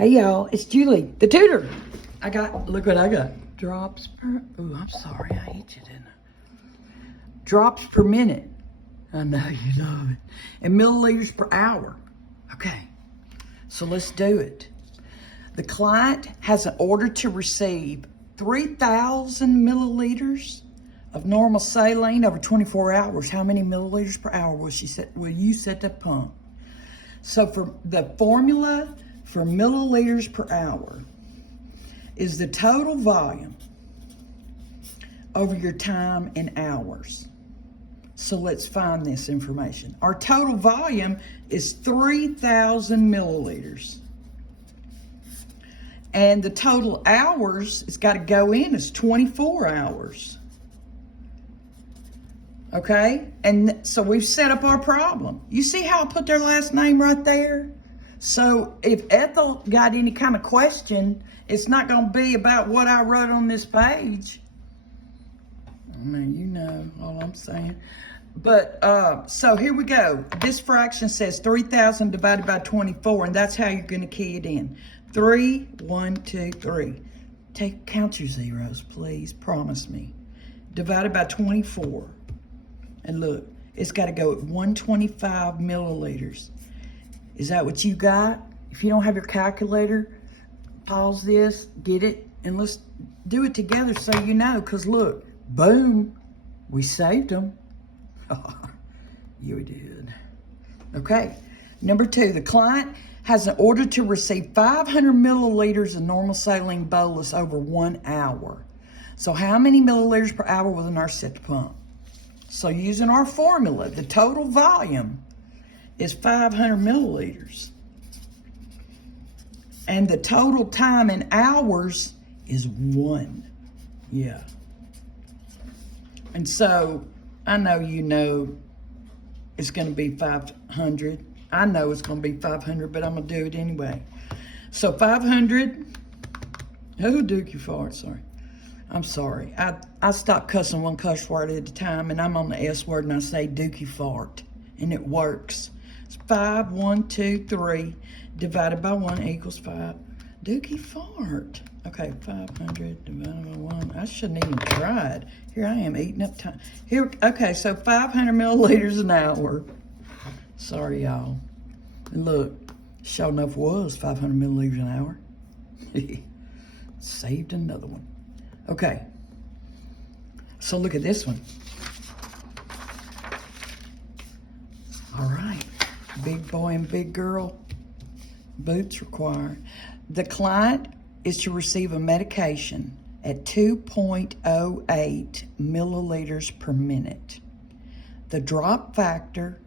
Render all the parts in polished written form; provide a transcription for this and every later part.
Hey y'all, it's Julie, the tutor. Look what I got. Drops per, oh, I'm sorry, I hit you, didn't I? Drops per minute. I know you love it. And milliliters per hour. Okay, so let's do it. The client has an order to receive 3,000 milliliters of normal saline over 24 hours. How many milliliters per hour will you set the pump? So for the formula for milliliters per hour is the total volume over your time in hours. So let's find this information. Our total volume is 3,000 milliliters. And the total hours it's got to go in is 24 hours. Okay? And so we've set up our problem. You see how I put their last name right there? So if Ethel got any kind of question, it's not going to be about what I wrote on this page. I mean, you know all I'm saying. But, so here we go. This fraction says 3,000 divided by 24, and that's how you're going to key it in. 3, 1, 2, 3. Count your zeros, please. Promise me. Divided by 24. And look, it's got to go at 125 milliliters. Is that what you got? If you don't have your calculator, pause this, get it, and let's do it together so you know. Because look, boom, we saved them. You did. Okay, number 2, the client has an order to receive 500 milliliters of normal saline bolus over 1 hour. So how many milliliters per hour will the nurse set the pump? So using our formula, the total volume is 500 milliliters. And the total time in hours is 1. Yeah. And so I know you know it's going to be 500. I know it's going to be 500, but I'm going to do it anyway. So 500. Oh, Dookie fart, sorry. I'm sorry. I stopped cussing one cuss word at a time, and I'm on the S word, and I say Dookie fart, and it works. It's 5, 1, 2, 3, divided by 1 equals 5. Dookie fart. Okay, 500 divided by 1. I shouldn't even tried. Here I am eating up time. Here, okay, so 500 milliliters an hour. Sorry, y'all. And look, sure enough was 500 milliliters an hour. Saved another one. Okay, so look at this one. All right, big boy and big girl, boots required. The client is to receive a medication at 2.08 milliliters per minute. The drop factor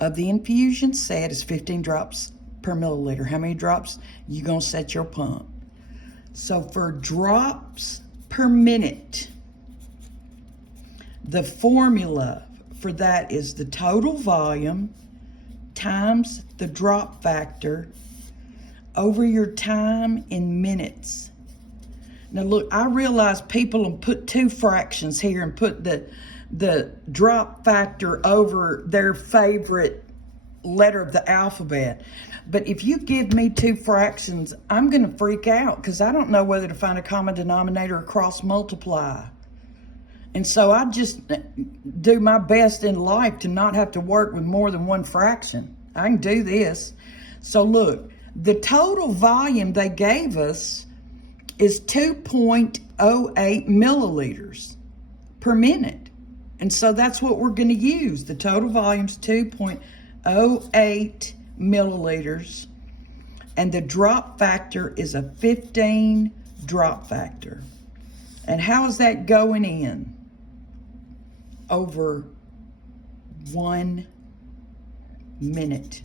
of the infusion set is 15 drops per milliliter. How many drops you gonna set your pump? So for drops per minute, the formula for that is the total volume times the drop factor over your time in minutes. Now look, I realize people will put 2 fractions here and put the drop factor over their favorite letter of the alphabet. But if you give me 2 fractions, I'm going to freak out because I don't know whether to find a common denominator or cross multiply. And so I just do my best in life to not have to work with more than 1 fraction. I can do this. So look, the total volume they gave us is 2.08 milliliters per minute. And so that's what we're going to use. The total volume is 2.08 milliliters. And the drop factor is a 15 drop factor. And how is that going in? Over 1 minute.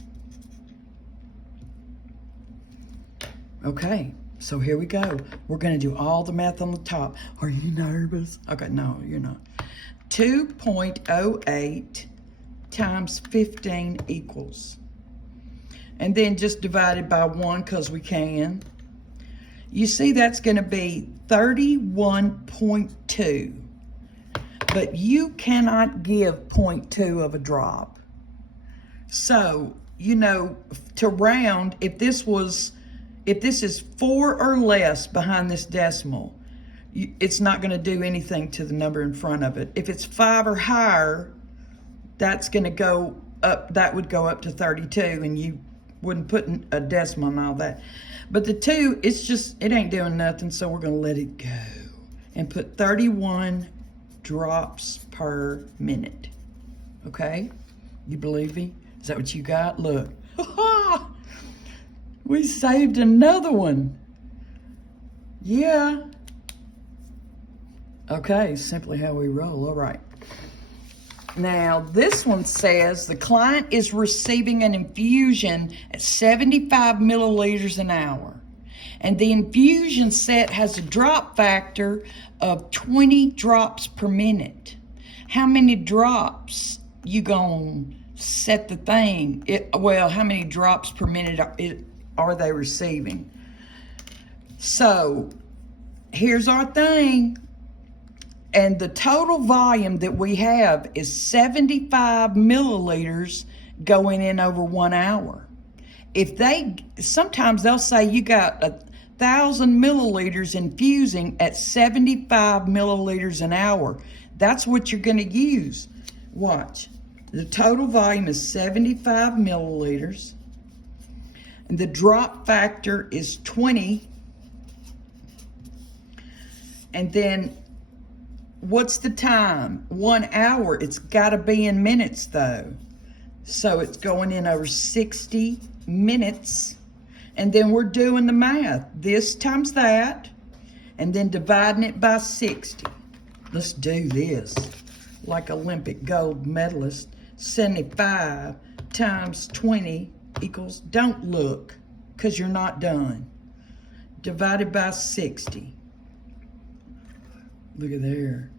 Okay, so here we go. We're going to do all the math on the top. Are you nervous? Okay, no, you're not. 2.08 times 15 equals. And then just divided by 1 because we can. You see that's going to be 31.2. But you cannot give 0.2 of a drop. So, you know, to round, if this was if this is 4 or less behind this decimal, it's not going to do anything to the number in front of it. If it's 5 or higher, that's going to go up. That would go up to 32, and you wouldn't put a decimal and all that. But the 2, it ain't doing nothing, so we're going to let it go and put 31 drops per minute. Okay? You believe me? Is that what you got? Look. We saved another one. Yeah. Okay, simply how we roll. All right. Now, this one says the client is receiving an infusion at 75 milliliters an hour. And the infusion set has a drop factor of 20 drops per minute. How many drops you gonna set the thing? How many drops per minute are they receiving? So, here's our thing. And the total volume that we have is 75 milliliters going in over 1 hour. Sometimes they'll say you got 1,000 milliliters infusing at 75 milliliters an hour. That's what you're going to use. Watch. The total volume is 75 milliliters. And the drop factor is 20. And then, what's the time? 1 hour. It's got to be in minutes, though. So it's going in over 60 minutes. And then we're doing the math. This times that, and then dividing it by 60. Let's do this. Like Olympic gold medalist. 75 times 20 equals, don't look, because you're not done. Divided by 60. Look at there.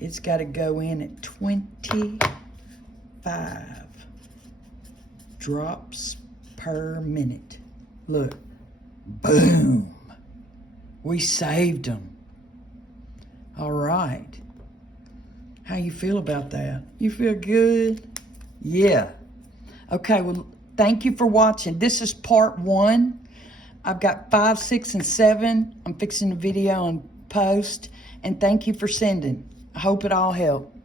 It's got to go in at 25 drops per minute. Look. Boom. We saved them. All right. How you feel about that? You feel good? Yeah. Okay, well, thank you for watching. This is part 1. I've got 5, 6, and 7. I'm fixing the video and post. And thank you for sending. I hope it all helped.